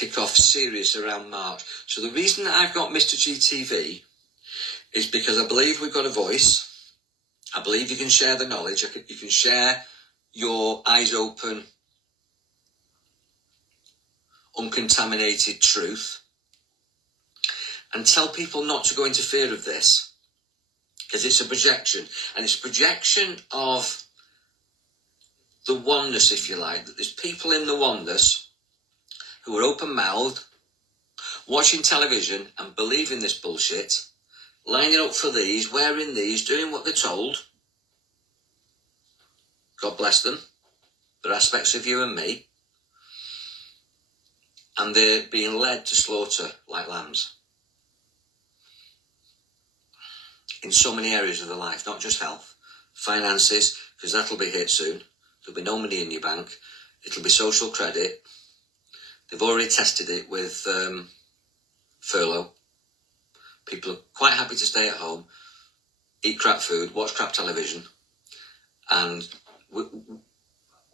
kick off serious around March. So the reason that I've got Mr. GTV is because I believe we've got a voice. I believe you can share the knowledge. You can share your eyes open, uncontaminated truth, and tell people not to go into fear of this, because it's a projection, and it's a projection of the oneness, if you like, that there's people in the oneness who are open-mouthed, watching television and believing this bullshit, lining up for these, wearing these, doing what they're told. God bless them. They're aspects of you and me. And they're being led to slaughter like lambs. In so many areas of their life, not just health. Finances, because that'll be hit soon. There'll be no money in your bank. It'll be social credit. They've already tested it with furlough. People are quite happy to stay at home, eat crap food, watch crap television. And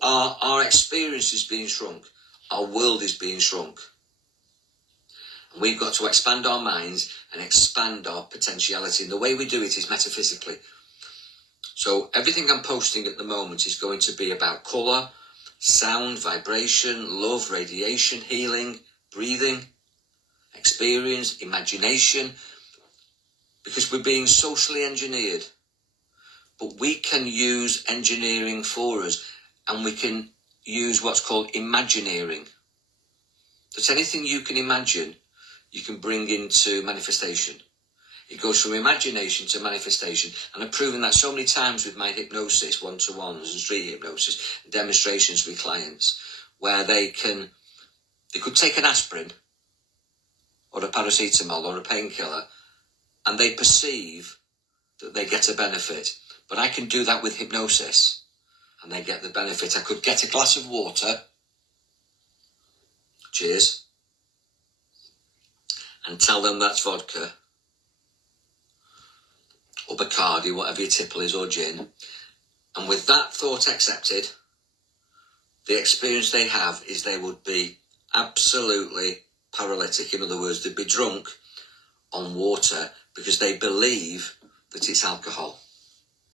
our experience is being shrunk. Our world is being shrunk. And we've got to expand our minds and expand our potentiality. And the way we do it is metaphysically. So everything I'm posting at the moment is going to be about colour, sound, vibration, love, radiation, healing, breathing, experience, imagination, because we're being socially engineered. But we can use engineering for us, and we can use what's called imagineering. That anything you can imagine, you can bring into manifestation. It goes from imagination to manifestation, and I've proven that so many times with my hypnosis, one-to-ones and street hypnosis, demonstrations with clients, where they could take an aspirin or a paracetamol or a painkiller, and they perceive that they get a benefit. But I can do that with hypnosis, and they get the benefit. I could get a glass of water, cheers, and tell them that's vodka, or Bacardi, whatever your tipple is, or gin. And with that thought accepted, the experience they have is they would be absolutely paralytic. In other words, they'd be drunk on water because they believe that it's alcohol.